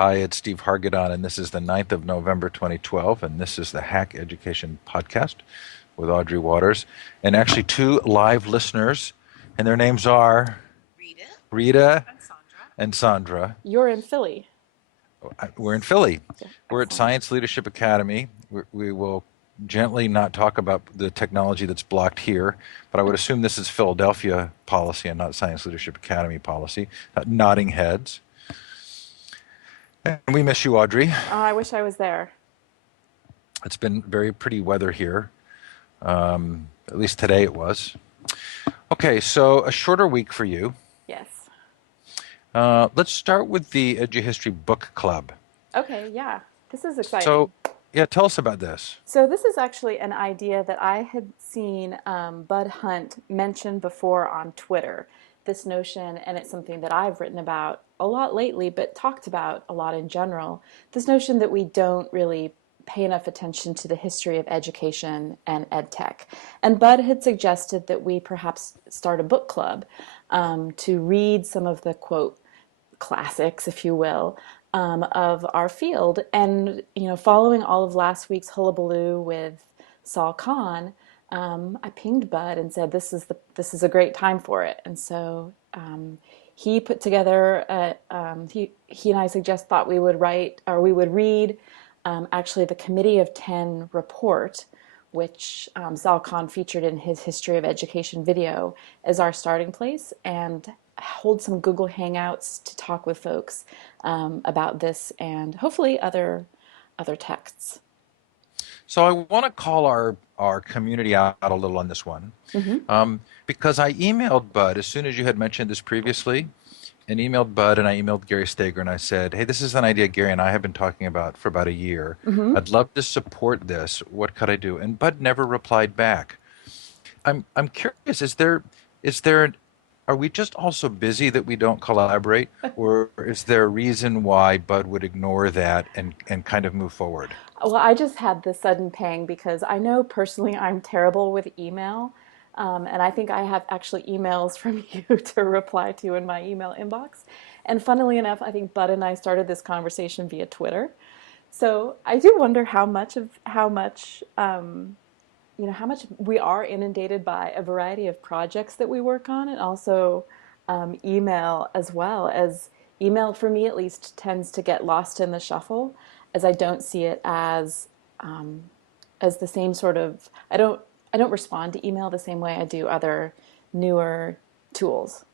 Hi, it's Steve Hargadon, and this is the 9th of November 2012, and this is the Hack Education Podcast with Audrey Waters. And actually, two live listeners, and their names are Rita and Sandra. You're in Philly. We're in Philly. Yeah, We're at excellent. Science Leadership Academy. We will gently not talk about the technology that's blocked here, but I would assume this is Philadelphia policy and not Science Leadership Academy policy. Nodding heads. And we miss you, Audrey. Oh, I wish I was there. It's been very pretty weather here. At least today it was. Okay, so a shorter week for you. Yes. Let's start with the EduHistory Book Club. Okay, yeah. This is So, exciting. yeah, tell us about this. So this is actually an idea that I had seen Bud Hunt mention before on Twitter. This notion, and it's something that I've written about a lot lately, but talked about a lot in general. This notion that we don't really pay enough attention to the history of education and ed tech. And Bud had suggested that we perhaps start a book club to read some of the quote classics, if you will, of our field. And following all of last week's hullabaloo with Saul Khan, I pinged Bud and said, "This is a great time for it." And so he put together. He and I thought we would write or we would read actually the Committee of 10 report, which Saul Khan featured in his History of Education video as our starting place, and hold some Google Hangouts to talk with folks about this and hopefully other texts. So I want to call our community out a little on this one, because I emailed Bud as soon as you had mentioned this previously, and emailed Bud and I emailed Gary Stager and I said, hey, this is an idea Gary and I have been talking about for about a year. I'd love to support this. What could I do? And Bud never replied back. I'm curious, is there are we just all so busy that we don't collaborate, or is there a reason why Bud would ignore that and kind of move forward? Well, I just had this sudden pang because I know personally I'm terrible with email. And I think I have actually emails from you to reply to in my email inbox. And funnily enough, I think Bud and I started this conversation via Twitter. So I do wonder how much we are inundated by a variety of projects that we work on, and also email as well. As email, for me at least, tends to get lost in the shuffle, as I don't see it as the same sort of I don't respond to email the same way I do other newer tools.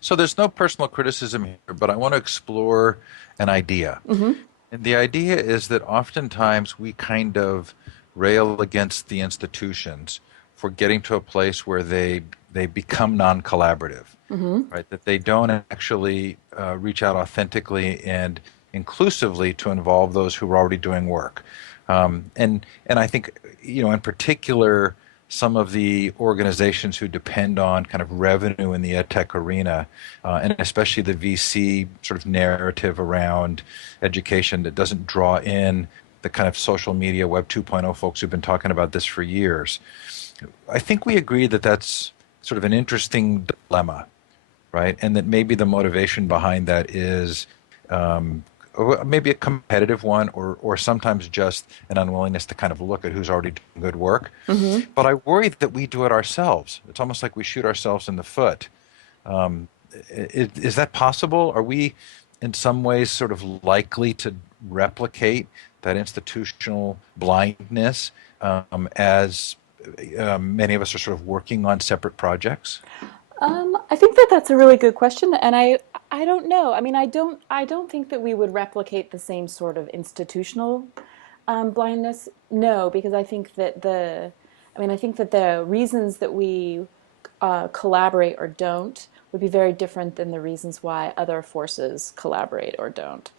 So there's no personal criticism here, but I want to explore an idea. And the idea is that oftentimes we kind of rail against the institutions for getting to a place where they become non-collaborative, right? That they don't actually reach out authentically and inclusively to involve those who are already doing work. And I think, in particular, some of the organizations who depend on kind of revenue in the ed tech arena, and especially the VC sort of narrative around education that doesn't draw in the kind of social media Web 2.0 folks who've been talking about this for years. I think we agree that that's sort of an interesting dilemma, right? And that maybe the motivation behind that is or maybe a competitive one, or sometimes just an unwillingness to kind of look at who's already doing good work. But I worry that we do it ourselves. It's almost like we shoot ourselves in the foot. Um, is that possible? Are we in some ways sort of likely to replicate that institutional blindness as many of us are sort of working on separate projects? I think that that's a really good question, and I don't know. I mean, I don't think that we would replicate the same sort of institutional blindness. No, because I think that the reasons that we collaborate or don't would be very different than the reasons why other forces collaborate or don't.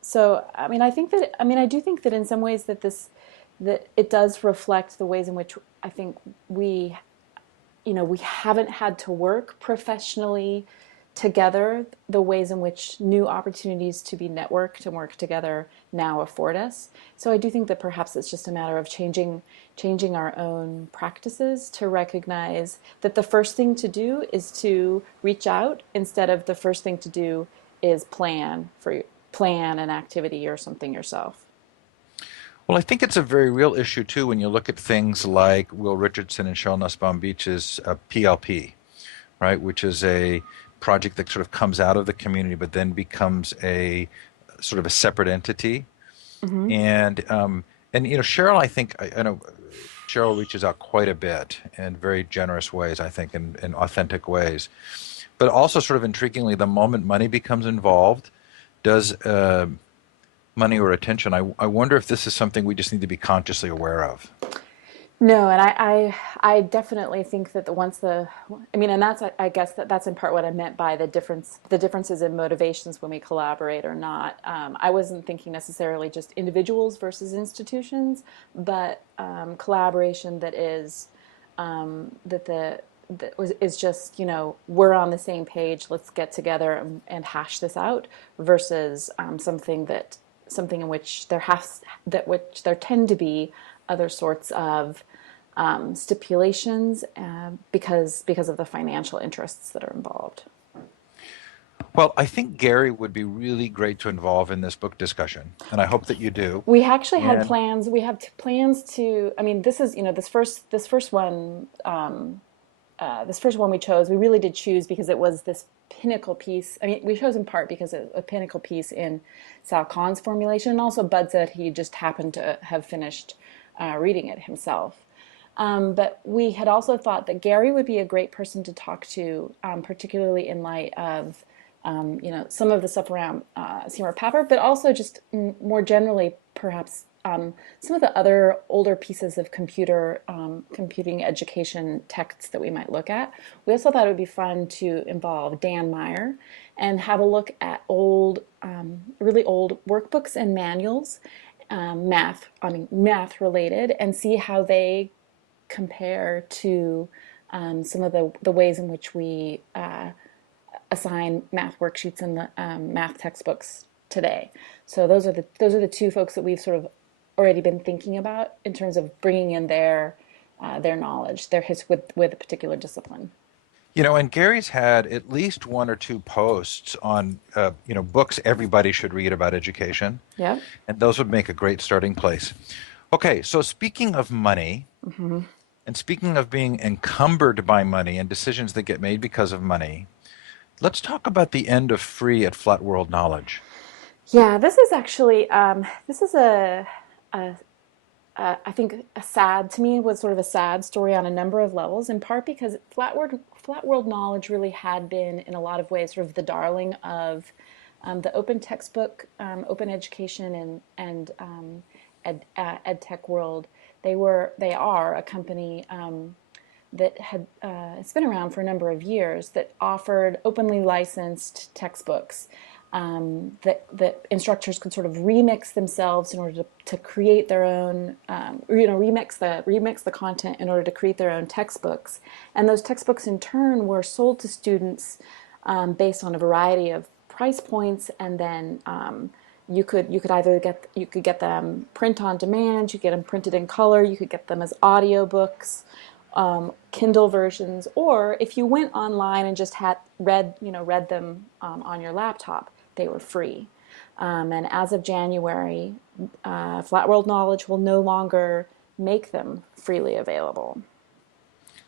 So, I do think that in some ways that it does reflect the ways in which I think we haven't had to work professionally together the ways in which new opportunities to be networked and work together now afford us. So I do think that perhaps it's just a matter of changing our own practices to recognize that the first thing to do is to reach out instead of the first thing to do is plan plan an activity or something yourself. Well, I think it's a very real issue too when you look at things like Will Richardson and Shel Nussbaum Beach's PLP, right, which is a project that sort of comes out of the community but then becomes a sort of a separate entity. Hmm. And Cheryl, I know Cheryl reaches out quite a bit in very generous ways, I think, in authentic ways. But also, sort of intriguingly, the moment money becomes involved, does money or attention, I wonder if this is something we just need to be consciously aware of. No, and I definitely think that I mean, and I guess that's in part what I meant by the differences in motivations when we collaborate or not. I wasn't thinking necessarily just individuals versus institutions, but collaboration that is that the that was is just, we're on the same page, let's get together and hash this out, versus something in which there tend to be other sorts of stipulations, because of the financial interests that are involved. Well, I think Gary would be really great to involve in this book discussion, and I hope that you do. We actually had And plans. We have plans to. I mean, this is, this first one we chose. We really did choose because it was this pinnacle piece. I mean, we chose in part because it was a pinnacle piece in Sal Khan's formulation, and also Bud said he just happened to have finished reading it himself. But we had also thought that Gary would be a great person to talk to, particularly in light of, some of the stuff around Seymour Papert, but also just more generally, perhaps some of the other older pieces of computing education texts that we might look at. We also thought it would be fun to involve Dan Meyer and have a look at really old workbooks and manuals, math related, and see how they compare to some of the ways in which we assign math worksheets in the math textbooks today. So those are the two folks that we've sort of already been thinking about in terms of bringing in their knowledge, their history with a particular discipline. and Gary's had at least one or two posts on books everybody should read about education, Yeah. and those would make a great starting place. Okay, so speaking of money, Hmm. and speaking of being encumbered by money and decisions that get made because of money, let's talk about the end of free at Flat World Knowledge. Yeah, this is actually this is a I think a sad to me was sort of a sad story on a number of levels. In part because Flat World Knowledge really had been in a lot of ways sort of the darling of the open textbook, open education, and ed tech world. They are a company that had it's been around for a number of years, that offered openly licensed textbooks, that instructors could sort of remix themselves in order to create their own, remix the content in order to create their own textbooks. And those textbooks in turn were sold to students based on a variety of price points, and then you could get them print on demand, you could get them printed in color, you could get them as audiobooks, Kindle versions, or if you went online and just had read them on your laptop, they were free. And as of January, Flat World Knowledge will no longer make them freely available.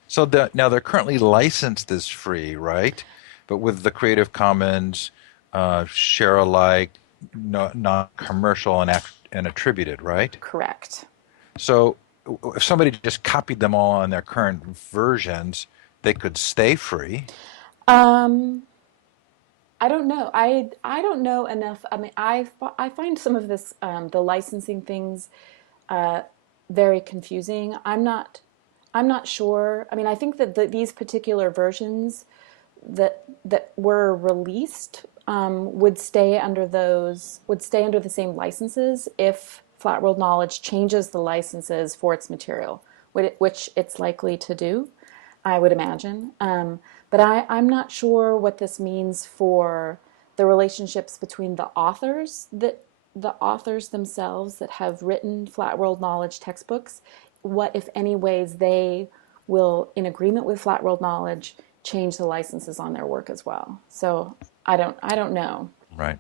So now they're currently licensed as free, right? But with the Creative Commons, share alike, no, non-commercial, and attributed, right? Correct. So if somebody just copied them all on their current versions, they could stay free. Um, I don't know. I don't know enough. I mean, I find some of this, the licensing things, uh, very confusing. I'm not sure. I mean, I think that these particular versions that were released, would stay under the same licenses if Flat World Knowledge changes the licenses for its material, which it's likely to do, I would imagine. But I'm not sure what this means for the relationships between the authors themselves that have written Flat World Knowledge textbooks. What, if any, ways they will, in agreement with Flat World Knowledge, change the licenses on their work as well. So I don't know. Right.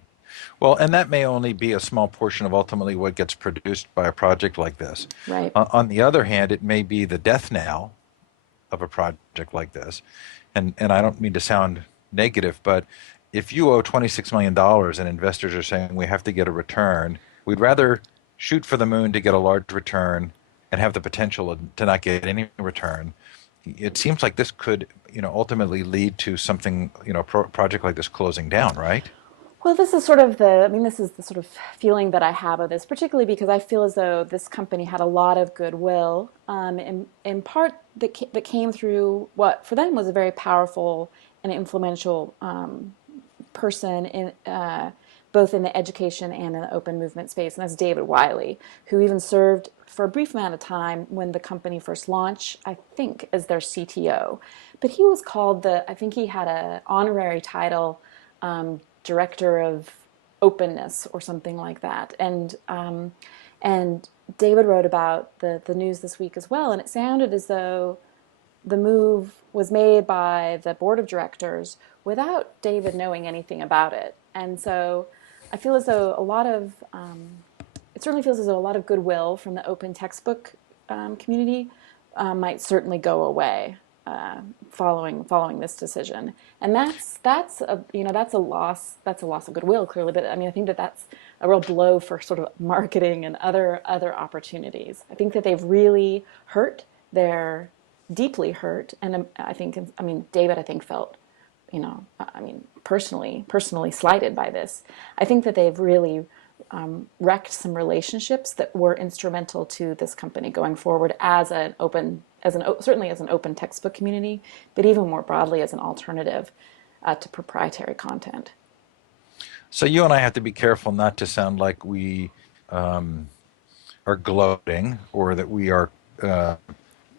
Well, and that may only be a small portion of ultimately what gets produced by a project like this. Right. On the other hand, it may be the death knell of a project like this. And I don't mean to sound negative, but if you owe $26 million and investors are saying we have to get a return, we'd rather shoot for the moon to get a large return and have the potential to not get any return. It seems like this could, ultimately lead to something, project like this closing down, right? Well, this is sort of the, I mean, this is the sort of feeling that I have of this, particularly because I feel as though this company had a lot of goodwill, in part that came through what for them was a very powerful and influential person in both in the education and in the open movement space, and that's David Wiley, who even served for a brief amount of time when the company first launched, I think, as their CTO. But he was called I think he had an honorary title, director of openness or something like that. And David wrote about the news this week as well, and it sounded as though the move was made by the board of directors without David knowing anything about it. And so I feel as though it certainly feels as though a lot of goodwill from the open textbook community might certainly go away following this decision. And that's a loss of goodwill clearly. But I mean, I think that's a real blow for sort of marketing and other opportunities. I think that they've really hurt. They're deeply hurt, and I mean, David, I think felt, I mean, personally slighted by this. I think that they've really wrecked some relationships that were instrumental to this company going forward certainly as an open textbook community, but even more broadly as an alternative to proprietary content. So you and I have to be careful not to sound like we are gloating or that we are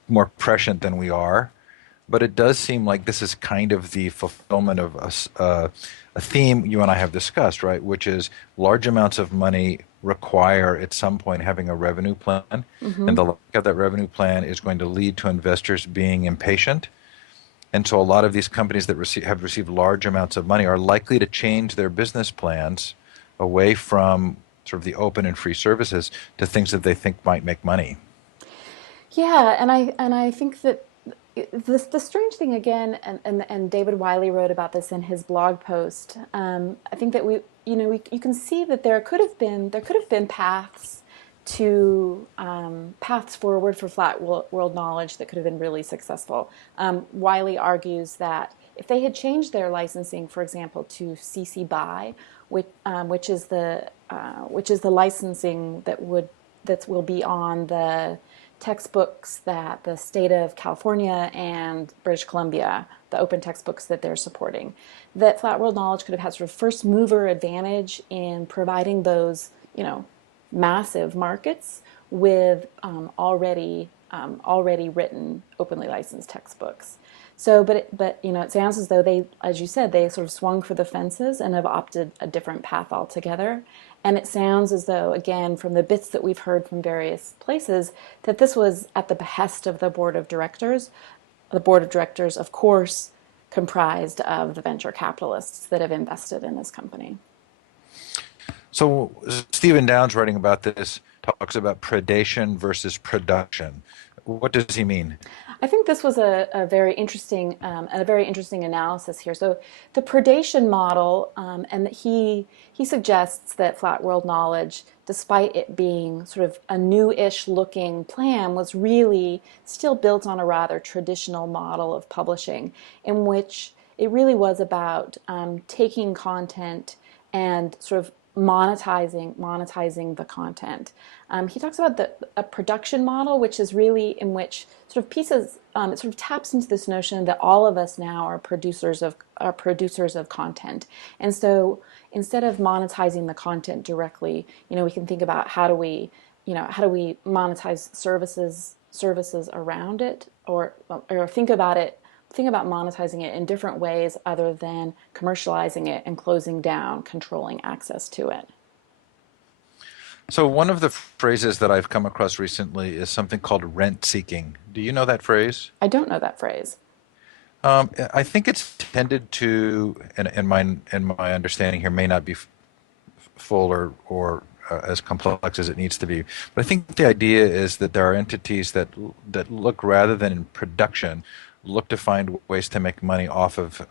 more prescient than we are. But it does seem like this is kind of the fulfillment of a theme you and I have discussed, right? Which is large amounts of money require at some point having a revenue plan. Mm-hmm. And the lack of that revenue plan is going to lead to investors being impatient. And so a lot of these companies that have received large amounts of money are likely to change their business plans away from sort of the open and free services to things that they think might make money. Yeah, and I think that the strange thing again, and David Wiley wrote about this in his blog post. I think that you can see that there could have been paths forward for flat world knowledge that could have been really successful. Wiley argues that if they had changed their licensing, for example, to CC BY, which is the licensing that will be on the textbooks that the state of California and British Columbia, the open textbooks that they're supporting, that Flat World Knowledge could have had sort of first mover advantage in providing those, massive markets with already written openly licensed textbooks. So, but it sounds as though they, as you said, they sort of swung for the fences and have opted a different path altogether. And it sounds as though, again, from the bits that we've heard from various places, that this was at the behest of the board of directors. The board of directors, of course, comprised of the venture capitalists that have invested in this company. So Stephen Downes, writing about this, talks about predation versus production. What does he mean? I think this was a very interesting analysis here. So the predation model, and he suggests that flat world knowledge, despite it being sort of a new-ish looking plan, was really still built on a rather traditional model of publishing, in which it really was about taking content and sort of monetizing the content. He talks about a production model, which is really in which sort of pieces. It sort of taps into this notion that all of us now are producers of content, and so instead of monetizing the content directly, we can think about how do we monetize services around it, or think about monetizing it in different ways other than commercializing it and closing down, controlling access to it. So one of the phrases that I've come across recently is something called rent seeking. Do you know that phrase? I don't know that phrase. I think it's tended to, and my understanding here may not be full or as complex as it needs to be. But I think the idea is that there are entities that look rather than in production, look to find ways to make money off of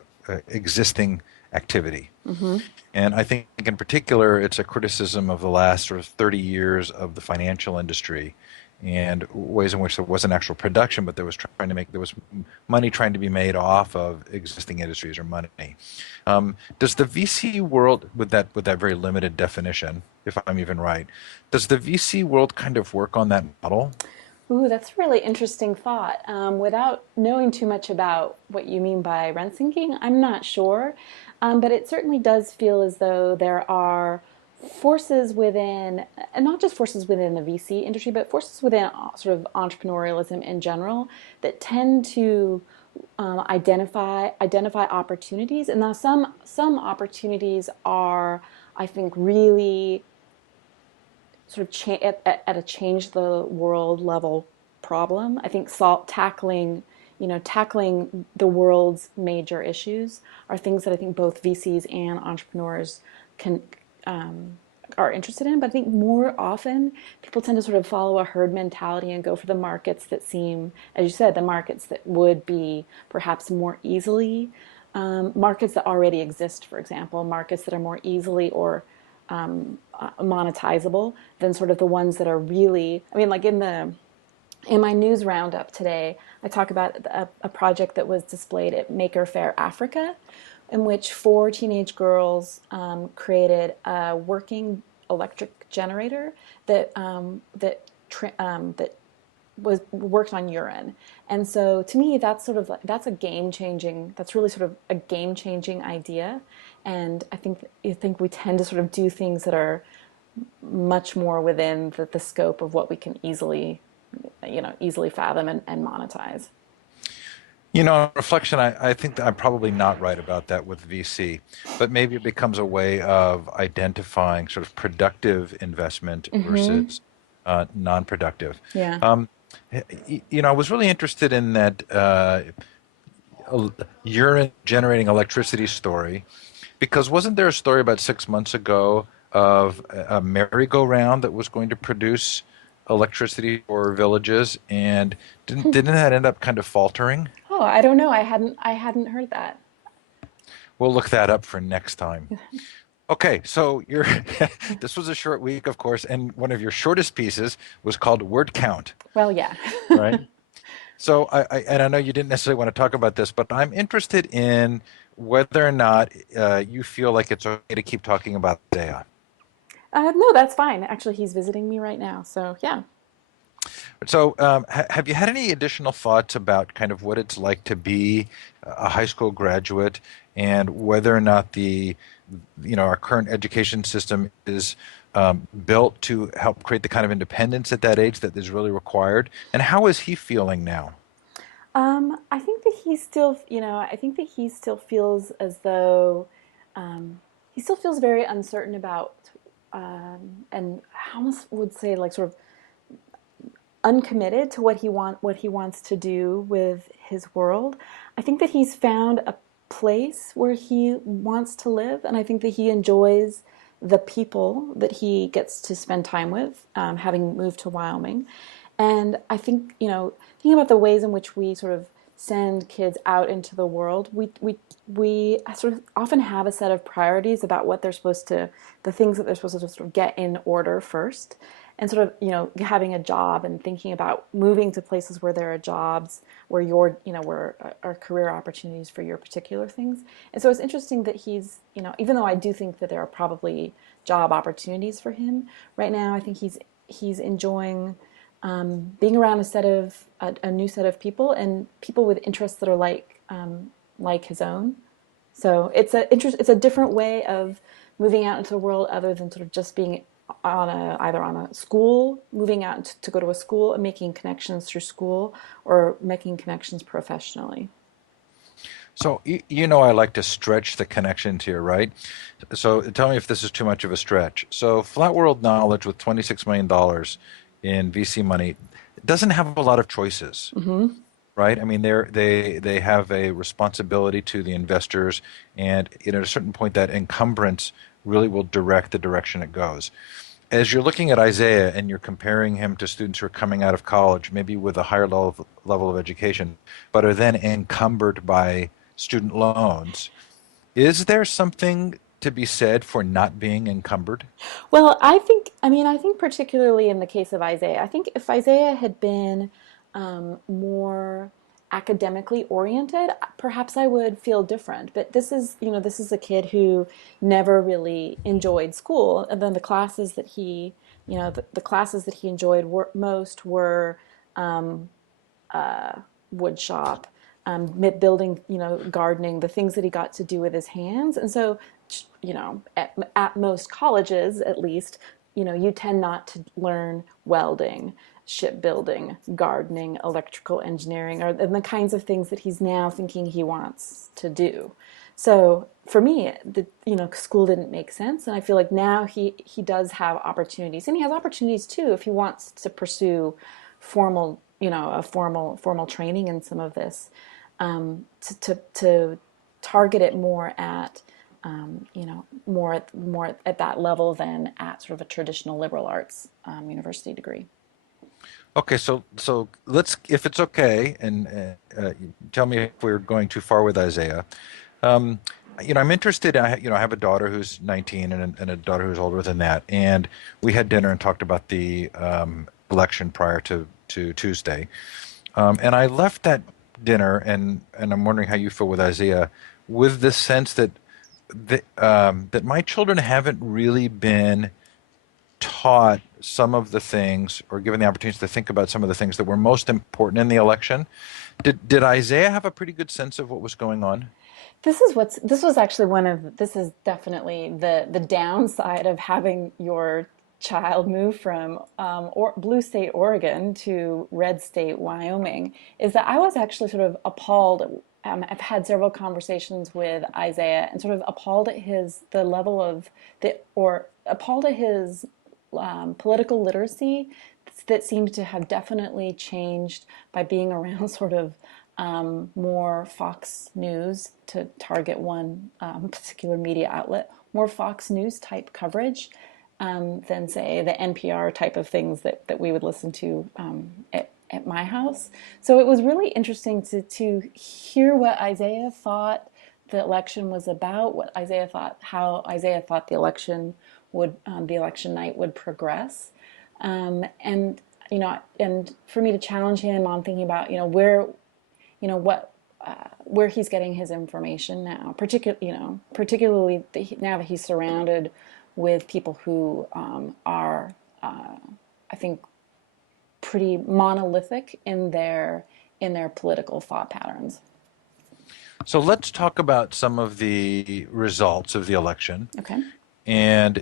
existing activity. Mm-hmm. And I think in particular, it's a criticism of the last sort of 30 years of the financial industry and ways in which there wasn't actual production, but there was money trying to be made off of existing industries or money. Does the VC world, with that very limited definition, if I'm even right, does the VC world kind of work on that model? Ooh, that's a really interesting thought. Without knowing too much about what you mean by rent sinking, I'm not sure. But it certainly does feel as though there are forces within, and not just forces within the VC industry, but forces within sort of entrepreneurialism in general that tend to identify opportunities. And now some opportunities are, I think, really sort of at a change the world level problem. I think tackling the world's major issues are things that I think both VCs and entrepreneurs can are interested in. But I think more often people tend to sort of follow a herd mentality and go for the markets that seem, as you said, the markets that would be perhaps more easily markets that already exist, for example, markets that are more easily or monetizable than sort of the ones that are really, I mean, like in my news roundup today, I talk about a project that was displayed at Maker Faire Africa, in which four teenage girls created a working electric generator that was worked on urine. And so to me, that's sort of like, that's really sort of a game changing idea. And I think we tend to sort of do things that are much more within the scope of what we can easily fathom and monetize. On reflection, I think that I'm probably not right about that with VC, but maybe it becomes a way of identifying sort of productive investment Mm-hmm. versus non-productive. Yeah. Um, I was really interested in that urine generating electricity story because wasn't there a story about 6 months ago of a merry-go-round that was going to produce electricity for villages, and didn't that end up kind of faltering? Oh, I don't know. I hadn't heard that. We'll look that up for next time. Okay, so this was a short week, of course, and one of your shortest pieces was called Word Count, Well, yeah. right? So and I know you didn't necessarily want to talk about this, but I'm interested in whether or not you feel like it's okay to keep talking about Isaiah. No, that's fine. Actually, he's visiting me right now. So, yeah. So, have you had any additional thoughts about kind of what it's like to be a high school graduate, and whether or not our current education system is built to help create the kind of independence at that age that is really required? And how is he feeling now? I think that I think that he still feels as though he still feels very uncertain about, and I almost would say like sort of uncommitted to what he wants to do with his world. I think that he's found a place where he wants to live, and I think that he enjoys the people that he gets to spend time with, having moved to Wyoming. And I think, thinking about the ways in which we sort of send kids out into the world, we sort of often have a set of priorities about the things that they're supposed to sort of get in order first. And sort of, having a job and thinking about moving to places where there are jobs, where are career opportunities for your particular things. And so it's interesting that even though I do think that there are probably job opportunities for him right now, I think he's enjoying being around a new set of people and people with interests that are like his own. So it's a different way of moving out into the world other than sort of just being either on a school, moving out to go to a school and making connections through school, or making connections professionally. So I like to stretch the connections here, right? So tell me if this is too much of a stretch. So Flat World Knowledge with $26 million in VC money doesn't have a lot of choices, Mm-hmm. right? I mean, they have a responsibility to the investors, and at a certain point, that encumbrance really will direct the direction it goes. As you're looking at Isaiah and you're comparing him to students who are coming out of college, maybe with a higher level of education, but are then encumbered by student loans, is there something to be said for not being encumbered? Well, I think particularly in the case of Isaiah, I think if Isaiah had been more academically oriented, perhaps I would feel different. But this is a kid who never really enjoyed school. And then the classes that the classes that he enjoyed most were wood shop, building, gardening, the things that he got to do with his hands. And so, at most colleges, at least, you tend not to learn welding, shipbuilding, gardening, electrical engineering, or and the kinds of things that he's now thinking he wants to do. So for me, school didn't make sense, and I feel like now he does have opportunities, and he has opportunities too if he wants to pursue a formal training in some of this, to target it more at more at that level than at sort of a traditional liberal arts university degree. Okay, so let's, if it's okay, and tell me if we're going too far with Isaiah. Um, I'm interested. I have a daughter who's 19 and a daughter who's older than that, and we had dinner and talked about the election prior to Tuesday. And I left that dinner, and I'm wondering how you feel with Isaiah, with the sense that my children haven't really been taught some of the things or given the opportunities to think about some of the things that were most important in the election. Did Isaiah have a pretty good sense of what was going on? This was actually this is definitely the downside of having your child move from blue state Oregon to red state Wyoming, is that I was actually sort of appalled. I've had several conversations with Isaiah and sort of appalled at the level of or appalled at his political literacy that seems to have definitely changed by being around sort of more Fox News, to target one particular media outlet, more Fox News type coverage than, say, the NPR type of things that we would listen to at my house. So it was really interesting to hear what Isaiah thought the election was about, how Isaiah thought the election night would progress, and and for me to challenge him on thinking about what where he's getting his information now, particularly now that he's surrounded with people who are, I think, pretty monolithic in their political thought patterns. So let's talk about some of the results of the election. Okay. And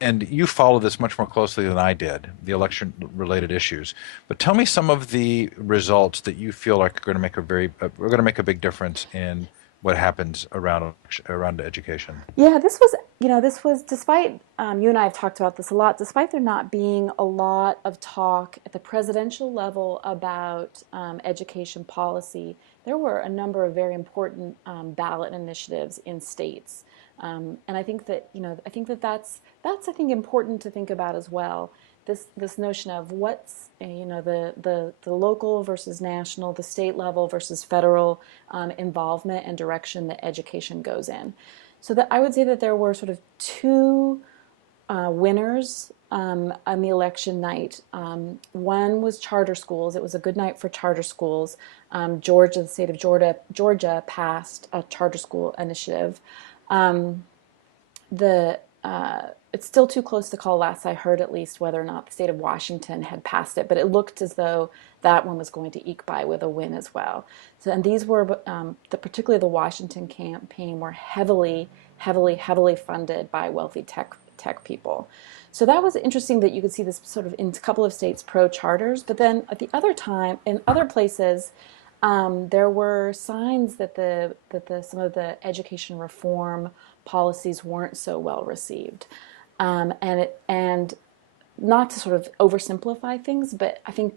and you follow this much more closely than I did, the election related issues. But tell me some of the results that you feel like are going to make are going to make a big difference in what happens around education. Yeah, this was despite you and I have talked about this a lot. Despite there not being a lot of talk at the presidential level about education policy, there were a number of very important ballot initiatives in states, and I think that that's I think important to think about as well. This notion of what's the local versus national, the state level versus federal involvement and direction that education goes in. So that I would say that there were sort of two winners on the election night. One was charter schools. It was a good night for charter schools. The state of Georgia passed a charter school initiative. Um, the It's still too close to call, last I heard, at least, whether or not the state of Washington had passed it, but it looked as though that one was going to eke by with a win as well. So, and these were particularly the Washington campaign were heavily funded by wealthy tech people. So that was interesting that you could see this sort of in a couple of states pro charters, but then at the other time in other places, there were signs that some of the education reform policies weren't so well received, and not to sort of oversimplify things, but I think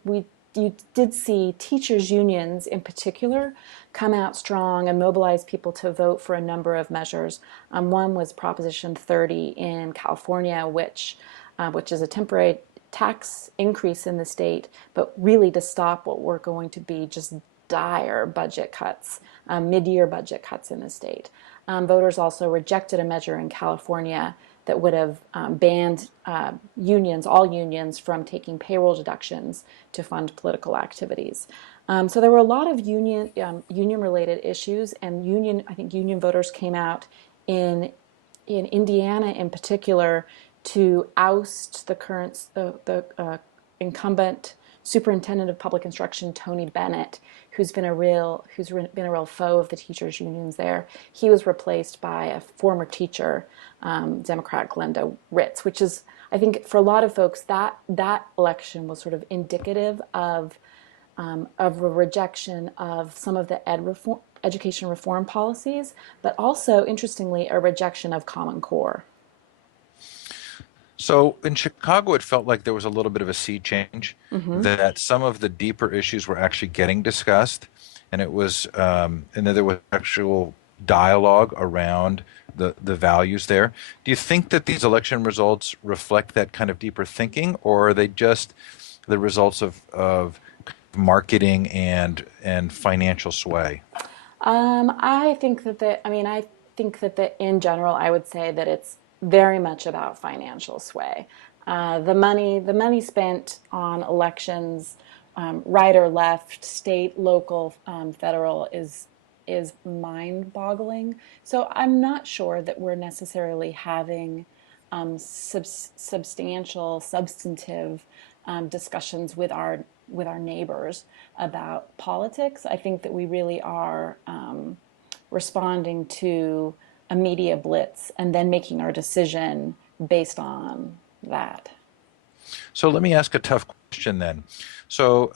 you did see teachers' unions in particular come out strong and mobilize people to vote for a number of measures. One was Proposition 30 in California, which is a temporary tax increase in the state, but really to stop what were going to be just dire budget cuts, mid-year budget cuts in the state. Voters also rejected a measure in California that would have banned all unions, from taking payroll deductions to fund political activities. So there were a lot of union-related issues, and I think union voters came out in Indiana in particular to oust the incumbent superintendent of public instruction, Tony Bennett, who's been a real foe of the teachers unions there. He was replaced by a former teacher, Democrat Glenda Ritz, which is, I think, for a lot of folks, that election was sort of indicative of a rejection of some of the education reform policies, but also, interestingly, a rejection of Common Core. So in Chicago, it felt like there was a little bit of a sea change, that some of the deeper issues were actually getting discussed, and and that there was actual dialogue around the values there. Do you think that these election results reflect that kind of deeper thinking, or are they just the results of marketing and financial sway? I think that in general, I would say that it's very much about financial sway. The money spent on elections, right or left, state, local, federal, is mind-boggling. So I'm not sure that we're necessarily having substantial, substantive discussions with our neighbors about politics. I think that we really are responding to a media blitz and then making our decision based on that. So let me ask a tough question then. So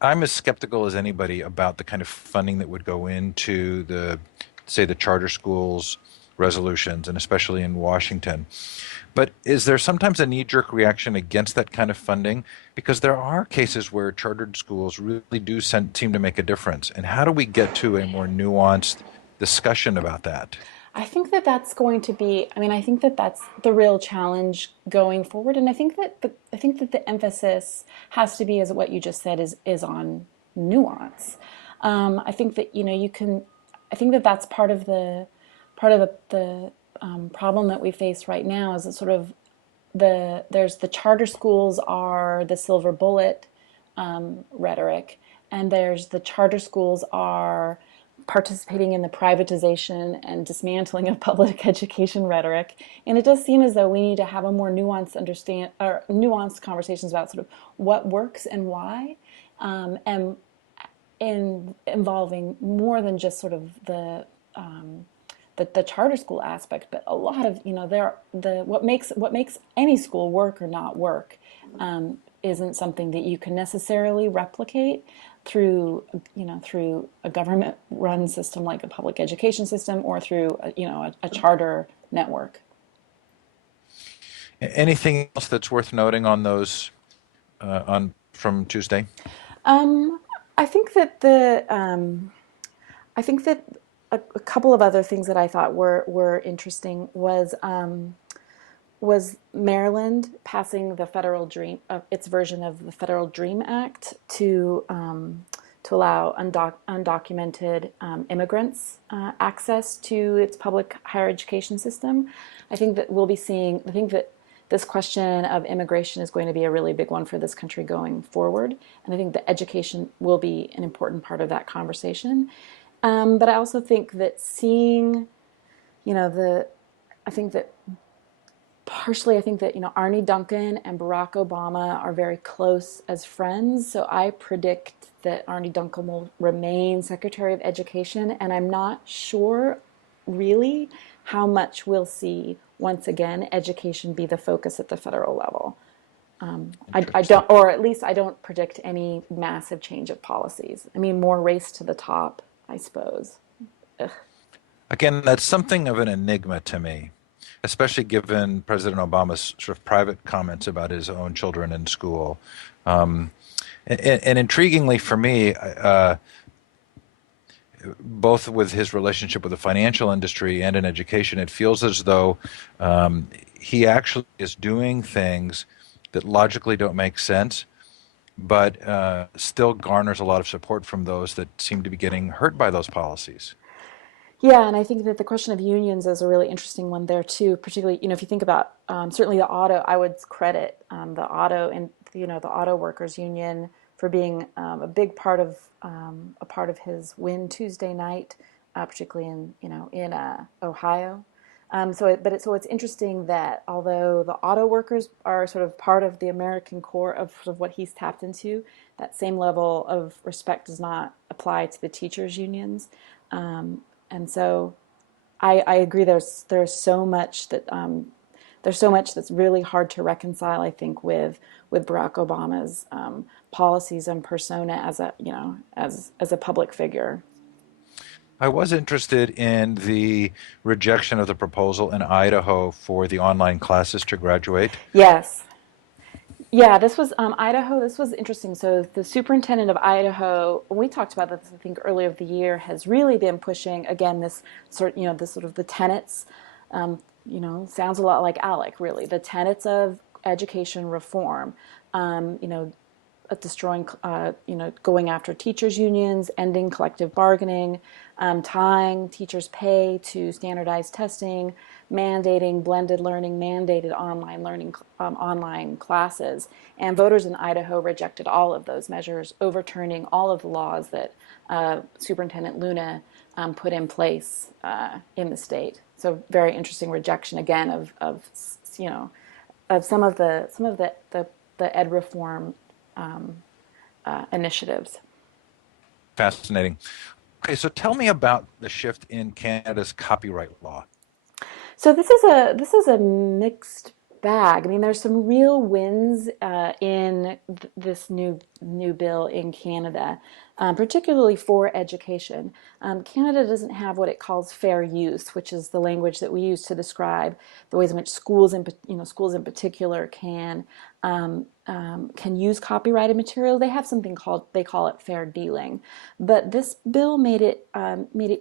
I'm as skeptical as anybody about the kind of funding that would go into say, the charter schools resolutions, and especially in Washington. But is there sometimes a knee-jerk reaction against that kind of funding? Because there are cases where chartered schools really do seem to make a difference. And how do we get to a more nuanced discussion about that? I think that that's going to be. I think that that's the real challenge going forward, and I think that the emphasis has to be, as what you just said, is on nuance. I think that you can. I think that that's part of the problem that we face right now, is that sort of there's the charter schools are the silver bullet rhetoric, and there's the charter schools are participating in the privatization and dismantling of public education rhetoric. And it does seem as though we need to have a more nuanced conversations about sort of what works and why, and involving more than just sort of the charter school aspect, but a lot of what makes any school work or not work isn't something that you can necessarily replicate through a government-run system like a public education system, or through a charter network. Anything else that's worth noting on those on from Tuesday? I think that a couple of other things that I thought were interesting was Maryland passing the federal dream, its version of the Federal Dream Act, to allow undocumented immigrants access to its public higher education system. I think that we'll be seeing. I think that this question of immigration is going to be a really big one for this country going forward, and I think that education will be an important part of that conversation. But I also think that I think that partially, Arne Duncan and Barack Obama are very close as friends. So I predict that Arne Duncan will remain Secretary of Education, and I'm not sure really how much we'll see once again education be the focus at the federal level. I don't, or at least I don't predict any massive change of policies. More race to the top, I suppose. Ugh. Again, that's something of an enigma to me, especially given President Obama's sort of private comments about his own children in school. And intriguingly for me, both with his relationship with the financial industry and in education, it feels as though um, he actually is doing things that logically don't make sense, but still garners a lot of support from those that seem to be getting hurt by those policies. Yeah, and I think that the question of unions is a really interesting one there too. Particularly, if you think about certainly the auto, I would credit the auto and the auto workers union for being a part of his win Tuesday night, particularly in Ohio. So it's interesting that although the auto workers are sort of part of the American core of sort of what he's tapped into, that same level of respect does not apply to the teachers unions. Um, and so I agree. There's so much that's really hard to reconcile. I think with Barack Obama's policies and persona as a public figure. I was interested in the rejection of the proposal in Idaho for the online classes to graduate. Yes. Yeah, this was Idaho. This was interesting. So the superintendent of Idaho, when we talked about this, I think earlier of the year, has really been pushing again this sort of the tenets. Sounds a lot like Alec, really. The tenets of education reform. Um, you know, destroying, going after teachers' unions, ending collective bargaining, tying teachers' pay to standardized testing, mandating blended learning, mandated online learning, online classes. And voters in Idaho rejected all of those measures, overturning all of the laws that Superintendent Luna put in place in the state. So very interesting rejection again you know of some of the ed reform initiatives. Fascinating. Okay, so tell me about the shift in Canada's copyright law. So this is a mixed bag. I mean, there's some real wins in this new bill in Canada, particularly for education. Canada doesn't have what it calls fair use, which is the language that we use to describe the ways in which schools in particular can use copyrighted material. They have something called they call it fair dealing, but this bill made it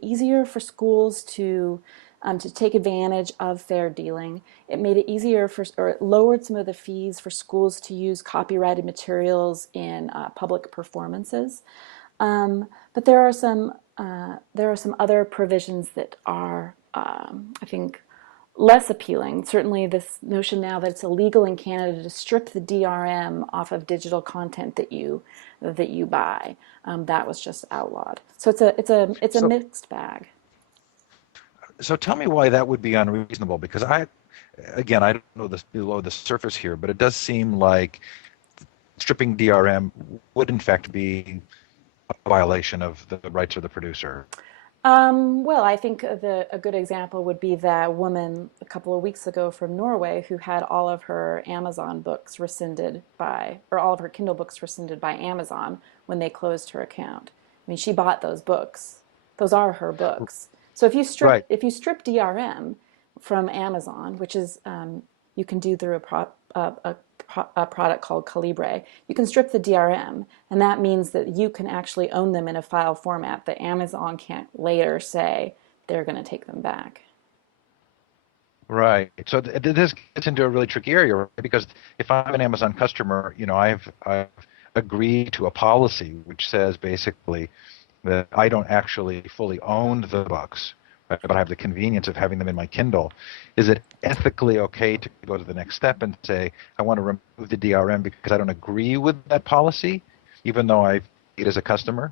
easier for schools to take advantage of fair dealing. It made it easier or it lowered some of the fees for schools to use copyrighted materials in public performances. But there are some other provisions that are, I think, less appealing. Certainly, this notion now that it's illegal in Canada to strip the DRM off of digital content that you buy, that was just outlawed. So it's a So, mixed bag. so tell me why that would be unreasonable, because again, I don't know this below the surface here, but it does seem like stripping DRM would in fact be a violation of the rights of the producer. Well, I think a good example would be that woman a couple of weeks ago from Norway who had all of her Amazon books rescinded or all of her Kindle books rescinded by Amazon when they closed her account. I mean, she bought those books. Those are her books. So Right. if you strip DRM from Amazon, which is you can do through a product called Calibre. You can strip the DRM, and that means that you can actually own them in a file format that Amazon can't later say they're going to take them back. Right. So this gets into a really tricky area, right? Because if I'm an Amazon customer, I've agreed to a policy which says basically that I don't actually fully own the books, right, but I have the convenience of having them in my Kindle. Is it ethically okay to go to the next step and say I want to remove the DRM because I don't agree with that policy, even though I paid as a customer?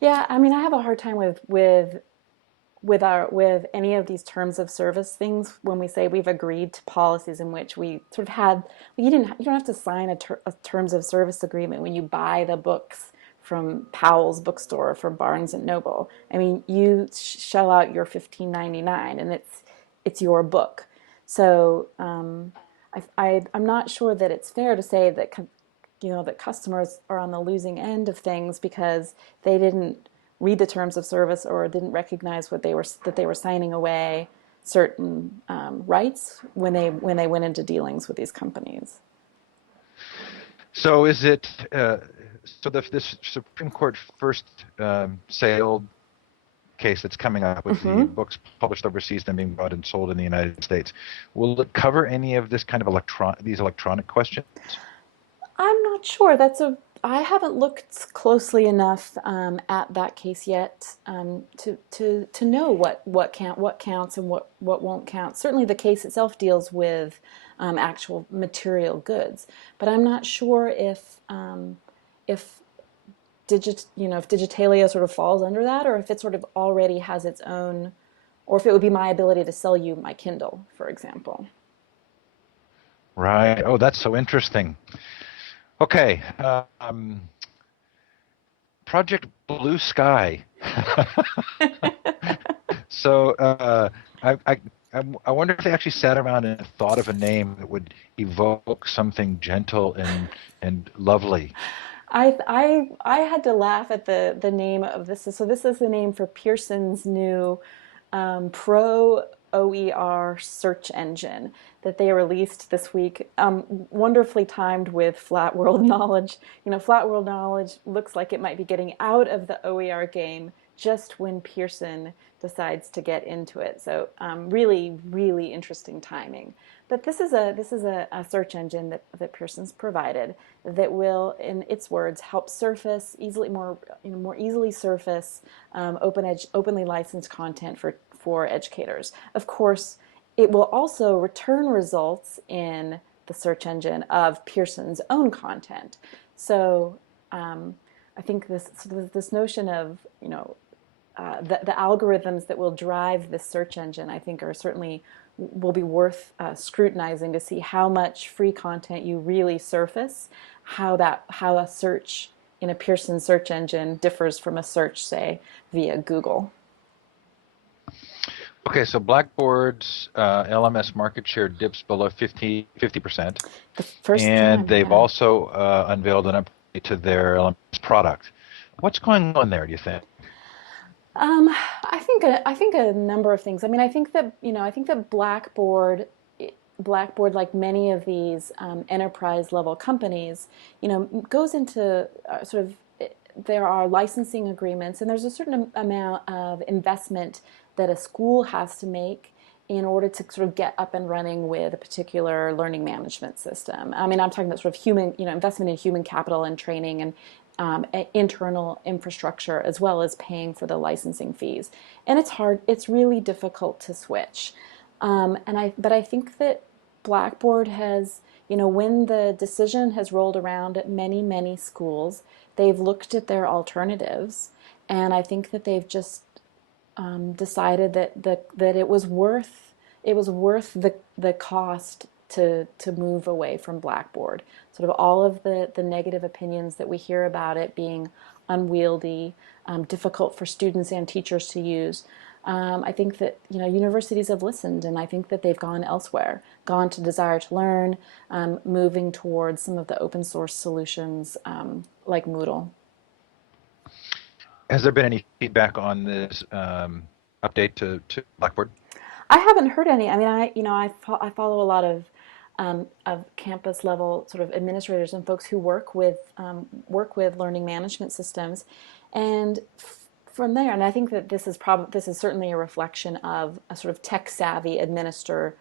Yeah, I mean, I have a hard time with any of these terms of service things when we say we've agreed to policies in which we sort of had you don't have to sign a terms of service agreement when you buy the books from Powell's bookstore or from Barnes and Noble. I mean, you shell out your 15.99 and it's your book. So I'm not sure that it's fair to say that that customers are on the losing end of things because they didn't read the terms of service or didn't recognize that they were signing away certain rights when they went into dealings with these companies. So is it so this Supreme Court first sale case that's coming up with the Hmm. books published overseas then being bought and sold in the United States, will it cover any of this kind of these electronic questions? I'm not sure. I haven't looked closely enough at that case yet to know what counts and what won't count. Certainly, the case itself deals with actual material goods, but I'm not sure if if digitalia sort of falls under that, or if it sort of already has its own, or if it would be my ability to sell you my Kindle, for example. Right. Oh, that's so interesting. Okay. Project Blue Sky. So I wonder if they actually sat around and thought of a name that would evoke something gentle and lovely. I had to laugh at the name of this. So this is the name for Pearson's new Pro OER search engine that they released this week. Wonderfully timed with Flat World Knowledge. Flat World Knowledge looks like it might be getting out of the OER game just when Pearson decides to get into it. So really, really interesting timing. But this is a search engine that Pearson's provided that will, in its words, help surface easily more easily surface openly licensed content for educators. Of course, it will also return results in the search engine of Pearson's own content. So I think this notion of the algorithms that will drive this search engine, I think, are certainly will be worth scrutinizing to see how much free content you really surface, how a search in a Pearson search engine differs from a search, say, via Google. Okay, so Blackboard's LMS market share dips below 50%, The first and time, they've yeah. also unveiled an update to their LMS product. What's going on there, do you think? I think a number of things. I mean, I think that Blackboard, like many of these enterprise level companies, goes into sort of there are licensing agreements, and there's a certain amount of investment that a school has to make in order to sort of get up and running with a particular learning management system. I mean, I'm talking about sort of investment in human capital and training and internal infrastructure, as well as paying for the licensing fees. And it's hard, it's really difficult to switch. But I think that Blackboard has, when the decision has rolled around at many, many schools, they've looked at their alternatives. And I think that they've just decided that it was worth the cost to move away from Blackboard. Sort of all of the negative opinions that we hear about it being unwieldy, difficult for students and teachers to use. I think that universities have listened, and I think that they've gone elsewhere, gone to Desire to Learn, moving towards some of the open source solutions like Moodle. Has there been any feedback on this update to Blackboard? I haven't heard any. I mean, I follow a lot of campus level sort of administrators and folks who work with learning management systems, and from there, and I think that this is certainly a reflection of a sort of tech savvy administrator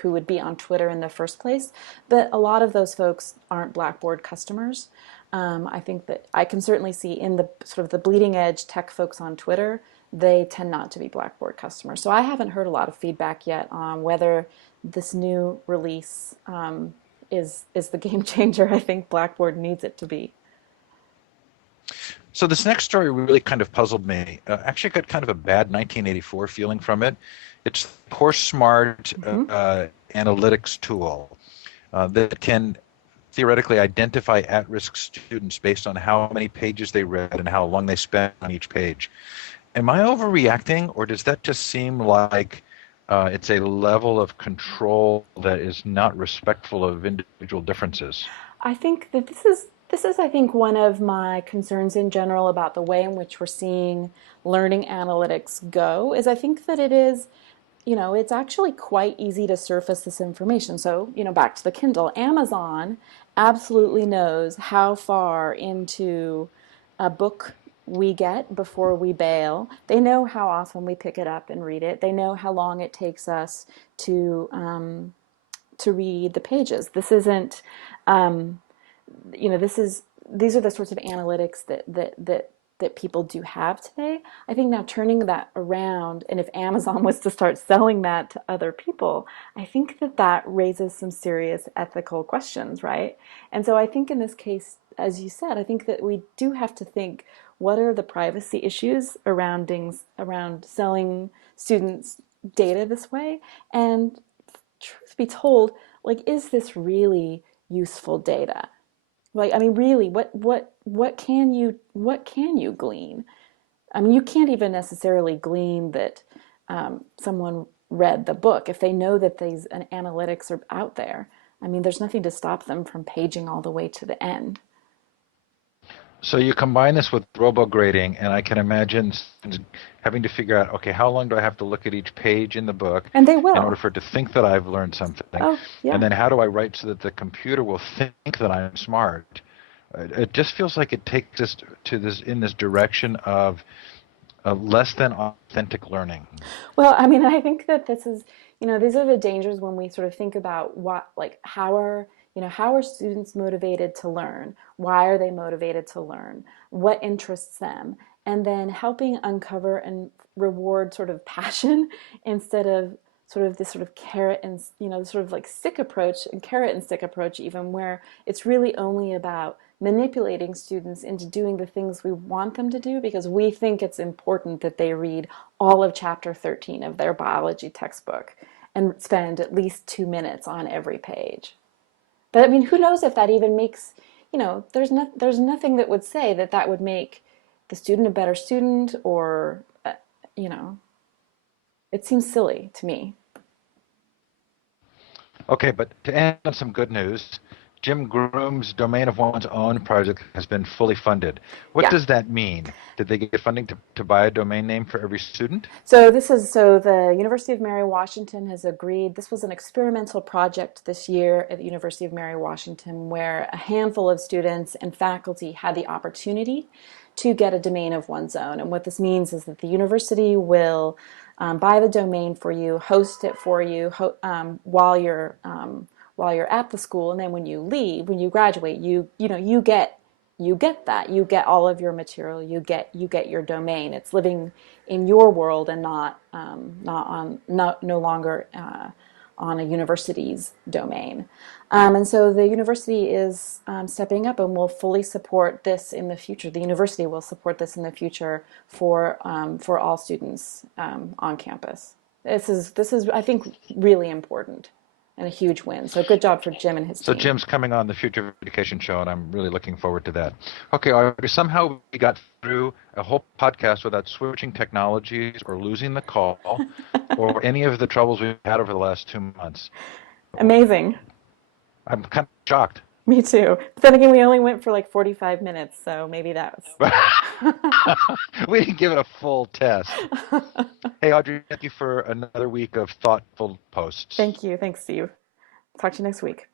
who would be on Twitter in the first place. But a lot of those folks aren't Blackboard customers. I think that I can certainly see in the sort of the bleeding edge tech folks on Twitter, they tend not to be Blackboard customers. So I haven't heard a lot of feedback yet on whether this new release is the game changer I think Blackboard needs it to be. So this next story really kind of puzzled me. Actually, got kind of a bad 1984 feeling from it. It's Course Smart Hmm. analytics tool that can theoretically identify at-risk students based on how many pages they read and how long they spent on each page. Am I overreacting, or does that just seem like it's a level of control that is not respectful of individual differences? I think that this is I think one of my concerns in general about the way in which we're seeing learning analytics go is I think that it is it's actually quite easy to surface this information. So, back to the Kindle, Amazon absolutely knows how far into a book we get before we bail. They know how often we pick it up and read it. They know how long it takes us to read the pages. This isn't, this is these are the sorts of analytics that people do have today. I think now turning that around, and if Amazon was to start selling that to other people, I think that raises some serious ethical questions, right? And so I think in this case, as you said, I think that we do have to think, what are the privacy issues around selling students data this way? And truth be told, like, is this really useful data? Like, I mean, really, what can you glean? I mean, you can't even necessarily glean that someone read the book if they know that these analytics are out there. I mean, there's nothing to stop them from paging all the way to the end. So you combine this with robo-grading, and I can imagine having to figure out, okay, how long do I have to look at each page in the book And they in order will. for it to think that I've learned something? Oh, And yeah. then how do I write so that the computer will think that I'm smart? It just feels like it takes us to this in this direction of less than authentic learning. Well, I mean, I think that these are the dangers when we sort of think about like, how are students motivated to learn? Why are they motivated to learn? What interests them? And then helping uncover and reward sort of passion instead of sort of this sort of carrot and, sort of like stick approach and carrot and stick approach, even where it's really only about manipulating students into doing the things we want them to do because we think it's important that they read all of chapter 13 of their biology textbook and spend at least 2 minutes on every page. But I mean, who knows if that even makes, there's nothing that would say that would make the student a better student, or, you know, it seems silly to me. Okay, but to end on some good news, Jim Groom's Domain of One's Own project has been fully funded. What Yeah. does that mean? Did they get funding to buy a domain name for every student? So the University of Mary Washington has agreed. This was an experimental project this year at the University of Mary Washington where a handful of students and faculty had the opportunity to get a domain of one's own. And what this means is that the university will buy the domain for you, host it for you while you're at the school, and then when you leave, when you graduate, you get that. You get all of your material. You get your domain. It's living in your world and not no longer on a university's domain. And so the university is stepping up and will fully support this in the future. The university will support this in the future for all students on campus. This is I think really important and a huge win. So good job for Jim and his So team. Jim's coming on the Future of Education show, and I'm really looking forward to that. Okay, Audrey, somehow we got through a whole podcast without switching technologies or losing the call or any of the troubles we've had over the last 2 months. Amazing. I'm kind of shocked. Me too. But then again, we only went for like 45 minutes, so maybe that's. We didn't give it a full test. Hey, Audrey, thank you for another week of thoughtful posts. Thank you. Thanks, Steve. Talk to you next week.